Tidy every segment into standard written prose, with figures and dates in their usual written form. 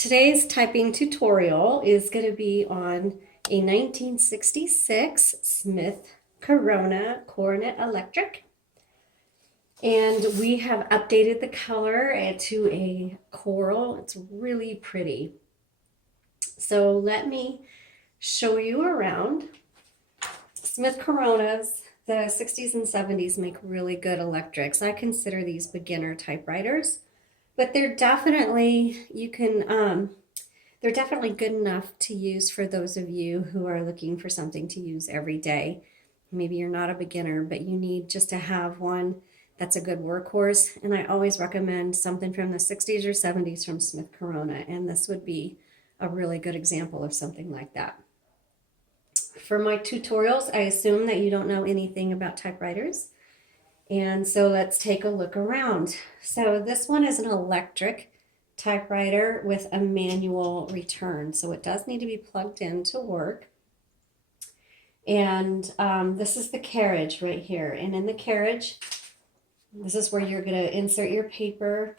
Today's typing tutorial is going to be on a 1966 Smith Corona Coronet Electric. And we have updated the color to a coral. It's really pretty. So let me show you around. Smith Coronas, the 60s and 70s make really good electrics. I consider these beginner typewriters. But they're definitely, they're definitely good enough to use for those of you who are looking for something to use every day. Maybe you're not a beginner, but you need just to have one that's a good workhorse. And I always recommend something from the 60s or 70s from Smith Corona. And this would be a really good example of something like that. For my tutorials, I assume that you don't know anything about typewriters. And so let's take a look around. So this one is an electric typewriter with a manual return. So it does need to be plugged in to work. And this is the carriage right here. And in the carriage, this is where you're going to insert your paper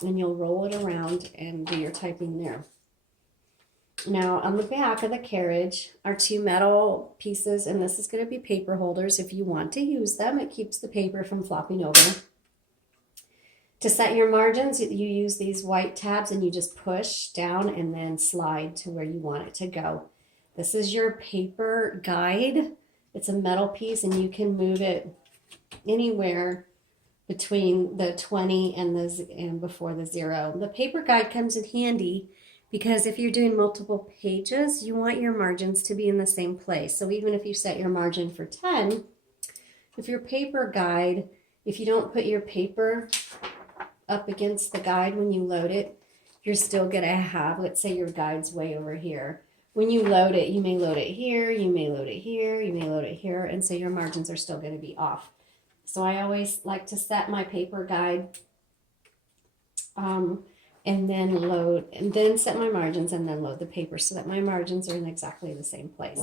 and you'll roll it around and do your typing there. Now on the back of the carriage are two metal pieces, and this is going to be paper holders if you want to use them. It keeps the paper from flopping over. To set your margins, you use these white tabs and you just push down and then slide to where you want it to go. This is your paper guide. It's a metal piece and you can move it anywhere between the 20 and before the 0. The paper guide comes in handy because if you're doing multiple pages, you want your margins to be in the same place. So even if you set your margin for 10, if your paper guide, if you don't put your paper up against the guide when you load it, you're still going to have, let's say your guide's way over here. When you load it, you may load it here, you may load it here, you may load it here, and so your margins are still going to be off. So I always like to set my paper guide and then set my margins and then load the paper so that my margins are in exactly the same place.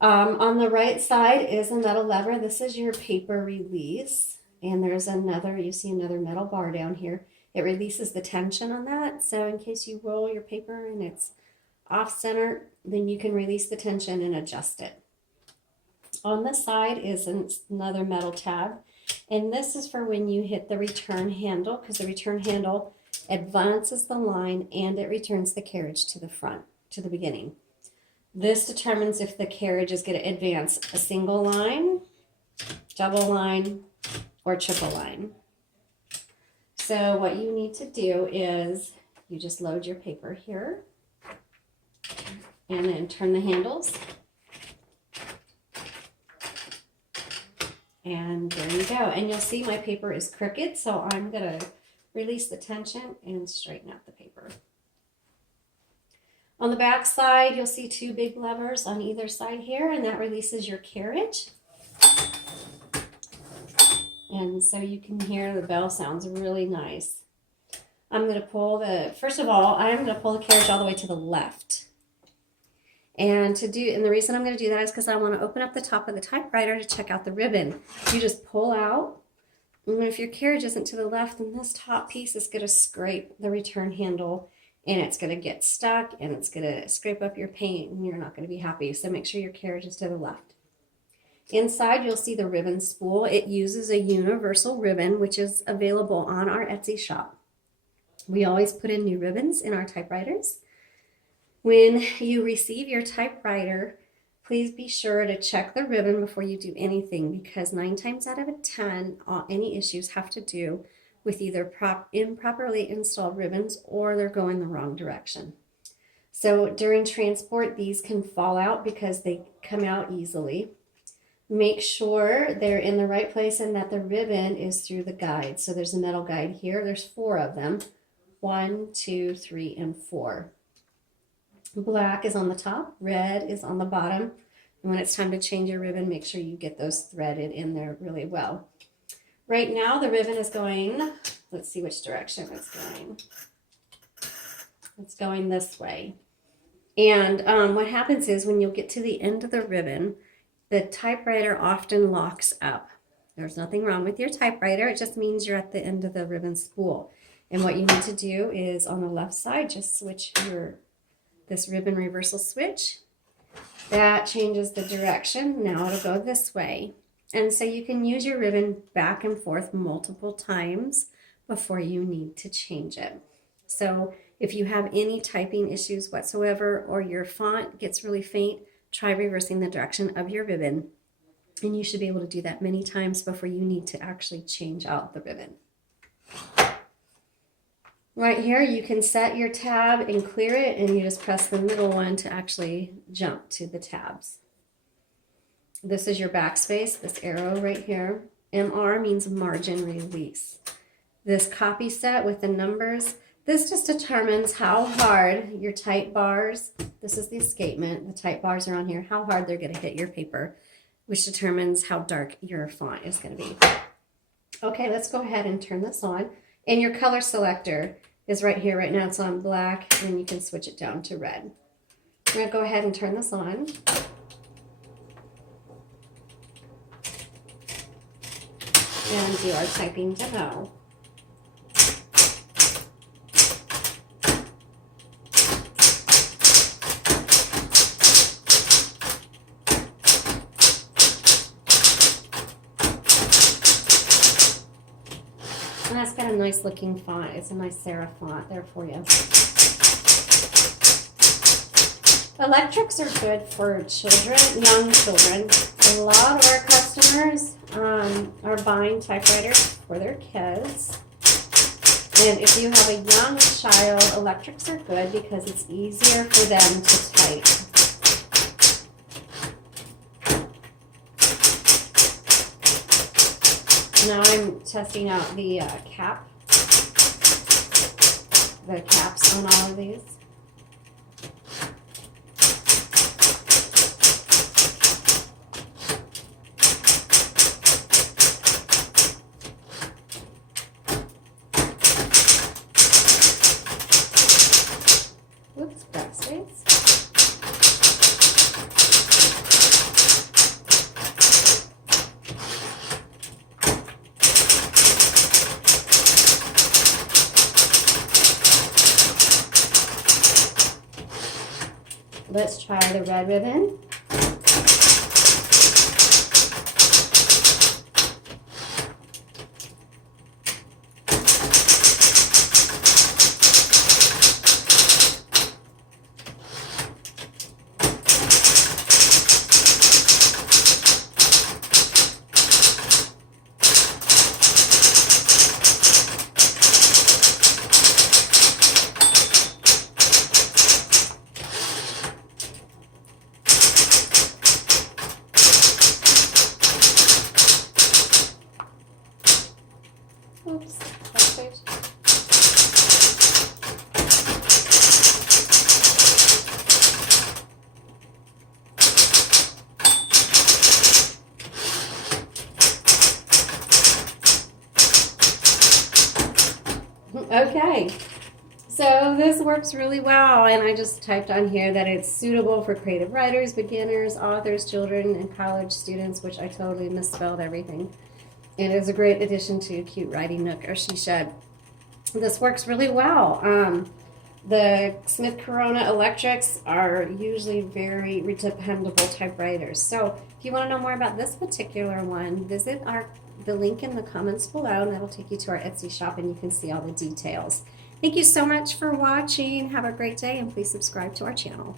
On the right side is a metal lever. This is your paper release. And there's another, you see another metal bar down here. It releases the tension on that. So in case you roll your paper and it's off center, then you can release the tension and adjust it. On the side is another metal tab. And this is for when you hit the return handle, because the return handle advances the line and it returns the carriage to the front, to the beginning. This determines if the carriage is going to advance a single line, double line, or triple line. So what you need to do is you just load your paper here and then turn the handles. And there you go. And you'll see my paper is crooked, so I'm going to release the tension and straighten out the paper. On the back side, you'll see two big levers on either side here, and that releases your carriage. And so you can hear the bell sounds really nice. I'm going to pull first of all, I'm going to pull the carriage all the way to the left. And the reason I'm going to do that is because I want to open up the top of the typewriter to check out the ribbon. You just pull out. And if your carriage isn't to the left, then this top piece is going to scrape the return handle and it's going to get stuck and it's going to scrape up your paint and you're not going to be happy. So make sure your carriage is to the left. Inside, you'll see the ribbon spool. It uses a universal ribbon, which is available on our Etsy shop. We always put in new ribbons in our typewriters. When you receive your typewriter, please be sure to check the ribbon before you do anything because 9 times out of 10, any issues have to do with either improperly installed ribbons or they're going the wrong direction. So during transport, these can fall out because they come out easily. Make sure they're in the right place and that the ribbon is through the guide. So there's a metal guide here. There's 4 of them. 1, 2, 3, and 4. Black is on the top, red is on the bottom. And when it's time to change your ribbon, make sure you get those threaded in there really well. Right now, the ribbon is going, let's see which direction it's going. It's going this way. And what happens is when you'll get to the end of the ribbon, the typewriter often locks up. There's nothing wrong with your typewriter. It just means you're at the end of the ribbon spool. And what you need to do is on the left side, just switch this ribbon reversal switch. That changes the direction. Now it'll go this way. And so you can use your ribbon back and forth multiple times before you need to change it. So if you have any typing issues whatsoever or your font gets really faint, try reversing the direction of your ribbon. And you should be able to do that many times before you need to actually change out the ribbon. Right here, you can set your tab and clear it, and you just press the middle one to actually jump to the tabs. This is your backspace, this arrow right here. MR means margin release. This copy set with the numbers, this just determines how hard your type bars, this is the escapement, the type bars are on here, how hard they're going to hit your paper, which determines how dark your font is going to be. Okay, let's go ahead and turn this on. And your color selector is right here. Right now it's on black, and you can switch it down to red. I'm going to go ahead and turn this on. And do our typing demo. And that's got a nice looking font. It's a nice serif font there for you. Electrics are good for children, young children. A lot of our customers are buying typewriters for their kids. And if you have a young child, electrics are good because it's easier for them to type. Now I'm testing out the caps on all of these. Whoops, backspace. Let's try the red ribbon. Oops, backspace. Okay, so this works really well, and I just typed on here that it's suitable for creative writers, beginners, authors, children, and college students, which I totally misspelled everything. It is a great addition to a cute writing nook or she shed. This works really well. The Smith Corona Electrics are usually very dependable typewriters. So if you want to know more about this particular one, visit the link in the comments below, and that'll take you to our Etsy shop, and you can see all the details. Thank you so much for watching. Have a great day, and please subscribe to our channel.